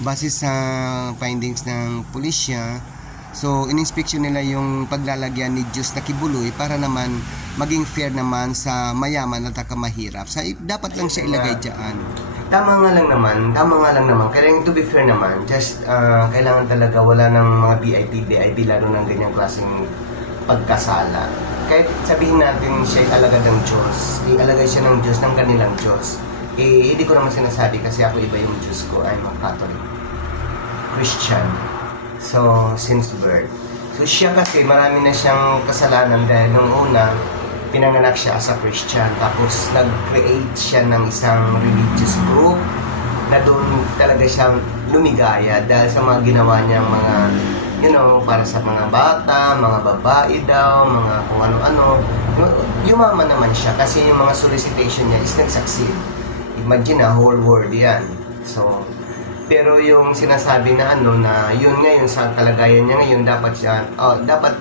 Base sa findings ng pulisya, so in-inspection nila yung paglalagyan ni Diyos na kibuloy para naman maging fair naman sa mayaman at mahirap. So, dapat lang siya ilagay dyan. Tama nga lang naman. Kailangan to be fair naman. Just, kailangan talaga wala ng mga VIP, lalo ng ganyang klaseng pagkasala. Kahit sabihin natin siya alagad ng Diyos, ialagay siya ng Diyos, ng kanilang Diyos. Hindi ko naman sinasabi kasi ako iba yung Diyos ko. I'm a Catholic Christian. So, since birth. So, siya kasi marami na siyang kasalanan dahil nung una, pinanganak siya as a Christian. Tapos, nag-create siya ng isang religious group na doon talaga siyang lumigaya dahil sa mga ginawa niyang mga, para sa mga bata, mga babae daw, mga kung ano-ano. Yumaman naman siya kasi yung mga solicitation niya is nag-succeed. Imagine whole world yan. So, pero yung sinasabi na na yun ngayon sa kalagayan niya ngayon, dapat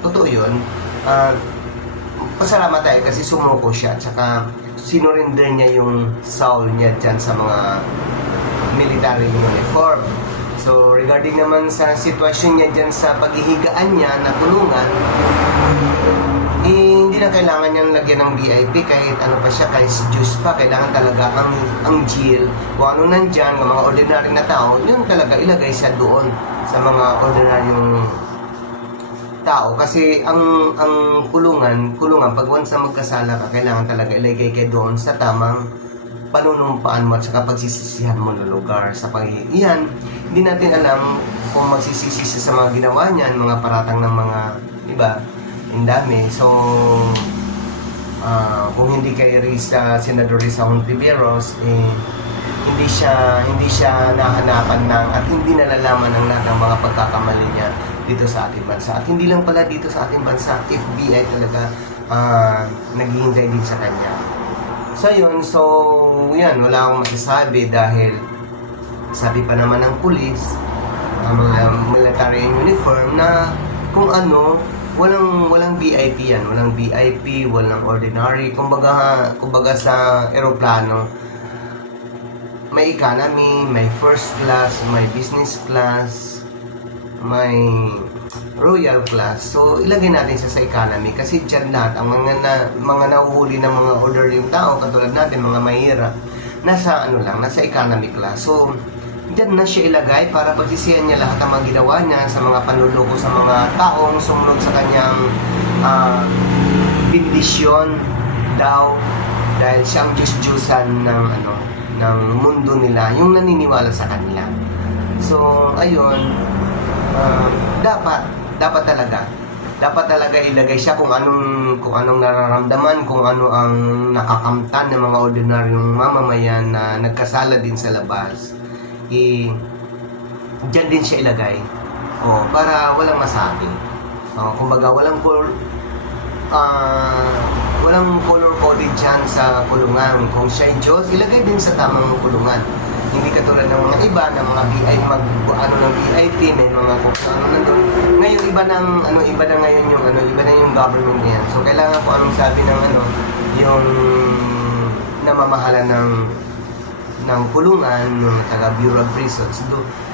totoo yun. Pasalamat tayo kasi sumuko siya at saka sinurinder niya yung soul niya dyan sa mga military uniform. So, regarding naman sa sitwasyon niya dyan sa paghihigaan niya na kulungan, hindi na kailangan niyang lagyan ng VIP kahit ano pa siya, kahit Diyos pa. Kailangan talaga ang jail, kung ano nandyan, ng mga ordinary na tao, yun talaga ilagay siya doon sa mga ordinaryong tao. Kasi ang kulungan, pag once na magkasala ka, kailangan talaga ilagay kayo doon sa tamang panunumpaan mo at saka pagsisisihan mo na lugar sa paghihiyan. Hindi natin alam kung magsisisi sa mga ginawa niyan, mga paratang ng mga iba. Ang dami. So, kung hindi kay Senador Risa Hontiveros, hindi siya nahanapan at hindi nalalaman ng lahat ng mga pagkakamali niya dito sa ating bansa. At hindi lang pala dito sa ating bansa, FBI talaga naghihintay din sa kanya. So, yan, wala akong masasabi dahil sabi pa naman ng pulis, mga military uniform na kung walang VIP yan, walang VIP, walang ordinary. Kumbaga sa eroplano, may economy, may first class, may business class, may royal class. So, ilagay natin siya sa economy kasi dyan lahat, ang mga nahuhuli ng mga ordinary tao, katulad natin, mga mahirap, nasa economy class. So, dyan na siya ilagay para pagsisihan niya lahat ng mga ginawa niya sa mga panluloko sa mga taong sumunod sa kanyang bindisyon daw dahil siyang Diyos-Diyosan ng mundo nila, yung naniniwala sa kanila. So, ayun, dapat talaga ilagay siya kung anong nararamdaman, kung ano ang nakakamtan ng mga ordinaryong mamamayan na nagkasala din sa labas. Diyan din siya ilagay. Para walang masabi. Kumbaga walang color coded dyan sa kulungan. Kung siya ay Diyos, ilagay din sa tamang kulungan. Hindi katulad ng mga iba na mga VIP, may mga kung ano nandun. Ngayon iba na ngayon yung government niya. So kailangan ko anong sabi ng yung namamahala ng kulungan, ng taga Bureau of Prisons,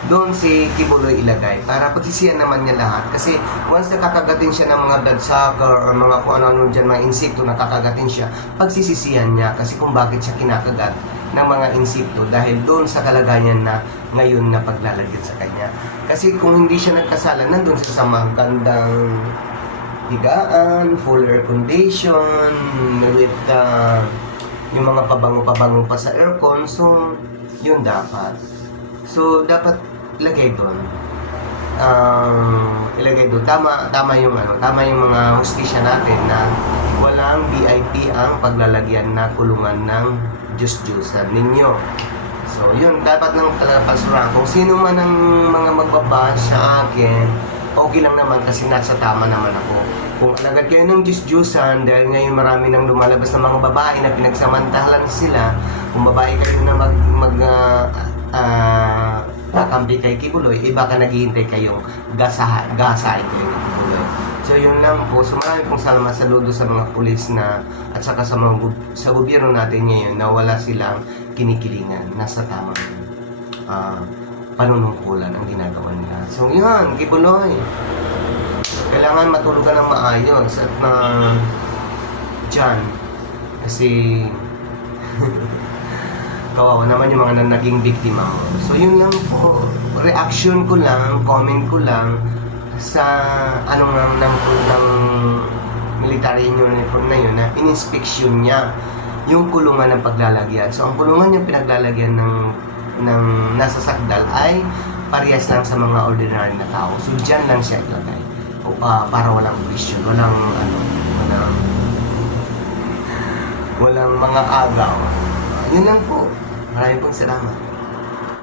doon si Kibuloy ilagay para pagsisiyan naman niya lahat. Kasi once nakakagatin siya ng mga bloodsucker or mga kung ano dyan, mga insekto nakakagatin siya, pagsisisihan niya kasi kung bakit siya kinakagat ng mga insekto dahil doon sa kalagayan na ngayon na paglalagyan sa kanya. Kasi kung hindi siya nagkasala, nandun siya sa magandang higaan, full air condition, with yung mga pabango-pabango pa sa aircon. So, yun dapat. So, dapat ilagay doon. Tama yung mga hustisya natin na walang VIP ang paglalagyan na kulungan ng Diyos-Diyosan ninyo. So, yun, dapat nang talaga pasuran. Kung sino man ang mga magbabash sa akin, okay lang naman kasi nasa tama naman ako. Kung alagad kayo ng Diyos-Diyosan, dahil ngayon marami nang lumalabas ng mga babae na pinagsamantalan sila, kung babae kayo na kakampi kay Kibuloy, baka naghihintay kayong gasahin kayo ng Kibuloy. So yun lang po. So maraming pong salamat, saludo sa mga pulis na at saka sa mga sa gobyerno natin ngayon na wala silang kinikilingan. Nasa tamang panunungkulan ang ginagawa nila. So yun, Kibuloy. Kailangan matulog ka ng maayos at dyan. Kasi kawawa naman yung mga naging biktima mo. So yun lang po. Reaction ko lang, comment ko lang sa anong ng military uniform na yun na in-inspection niya yung kulungan ng paglalagyan. So ang kulungan yung pinaglalagyan ng nasa sakdal ay parehas lang sa mga ordinary na tao. So dyan lang siya ilagay. Para walang question, walang mga agaw. Yun lang po. Maraming pong salamat.